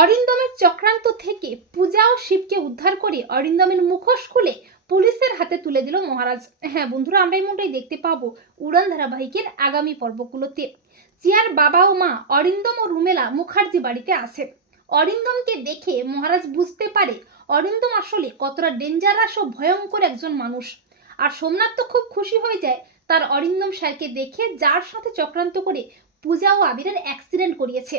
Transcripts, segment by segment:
অরিন্দমের চক্রান্ত থেকে পূজা ও শিবকে উদ্ধার করে অরিন্দমের মুখোশ খুলে পুলিশের হাতে তুলে দিল মহারাজ। হ্যাঁ বন্ধুরা, আমরা এই মনটাই দেখতে পাবো উড়ান ধারাবাহিকের আগামী পর্বগুলোতে। চিয়ার বাবা ও মা অরিন্দম ও রুমেলা মুখার্জি বাড়িতে আসে অরিন্দমকে দেখে মহারাজ বুঝতে পারে অরিন্দম আসলে কতটা ডেঞ্জারাস ও ভয়ঙ্কর একজন মানুষ। আর সোমনাথ তো খুব খুশি হয়ে যায় তার অরিন্দম স্যারকে দেখে, যার সাথে চক্রান্ত করে পূজা ও আবিরের অ্যাক্সিডেন্ট করিয়েছে।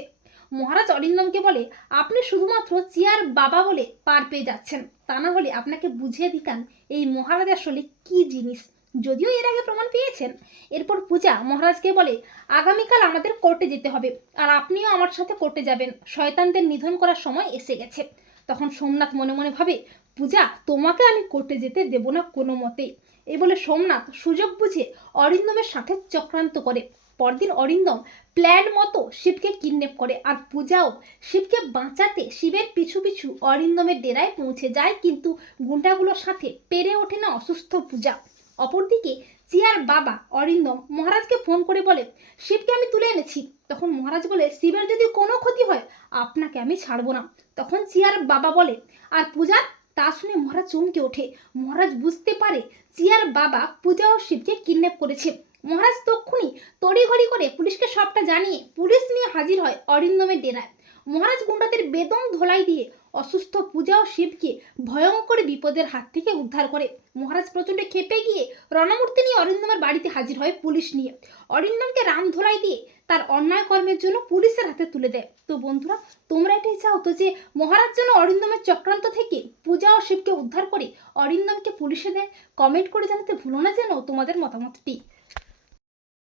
মহারাজ অরিন্দমকে বলে, আপনি শুধুমাত্র চিয়ার বাবা বলে পার পেয়ে যাচ্ছেন। তা না হলে আপনাকে বুঝিয়ে দিতাম এই মহারাজ আসলে কি জিনিস। যদিও এর আগে প্রমাণ পেয়েছেন। এরপর পূজা মহারাজকে বলে, আগামীকাল আমাদের কোর্টে যেতে হবে, আর আপনিও আমার সাথে কোর্টে যাবেন। শয়তানদের নিধন করার সময় এসে গেছে তখন সোমনাথ মনে মনে ভাবে, পূজা, তোমাকে আমি কোর্টে যেতে দেব না কোনো মতেই এই বলে সোমনাথ সুযোগ বুঝে অরিন্দমের সাথে চক্রান্ত করে। পরদিন অরিন্দম প্ল্যান মতো শিবকে কিডন্যাপ করে আর পূজাও শিবকে বাঁচাতে শিবের পিছু পিছু অরিন্দমের ডেরায় পৌঁছে যায়। কিন্তু গুন্ডাগুলোর সাথে পেরে ওঠে না অসুস্থ পূজা। অপরদিকে চিয়ার বাবা অরিন্দম মহারাজকে ফোন করে বলে, শিবকে আমি তুলে এনেছি। তখন মহারাজ বলে, শিবের যদি কোনো ক্ষতি হয়, আপনাকে আমি ছাড়বো না। তখন চিয়ার বাবা বলে, আর পূজা? তা শুনে মহারাজ চমকে ওঠে। মহারাজ বুঝতে পারে চিয়ার বাবা পূজা ও শিবকে কিডন্যাপ করেছে। মহারাজ তক্ষুনি তড়িঘড়ি করে পুলিশকে সবটা জানিয়ে পুলিশ নিয়ে হাজির হয় অরিন্দমের ডেরায়। মহারাজ গুন্ডাদের বেদম ধোলাই দিয়ে অসুস্থ পূজা ও শিবকে ভয়ঙ্কর বিপদের হাত থেকে উদ্ধার করে। মহারাজ প্রচণ্ড খেপে গিয়ে রণমূর্তি নিয়ে অরিন্দমের বাড়িতে হাজির হয় পুলিশ নিয়ে। অরিন্দমকে রাম ধোলাই দিয়ে তার অন্যায় কর্মের জন্য পুলিশের হাতে তুলে দেয়। তো বন্ধুরা, তোমরা এটাই চাও তো যে মহারাজ যেন অরিন্দমের চক্রান্ত থেকে পূজা ও শিবকে উদ্ধার করে অরিন্দমকে পুলিশে দেয়? কমেন্ট করে জানাতে ভুলো না যেন তোমাদের মতামতটি।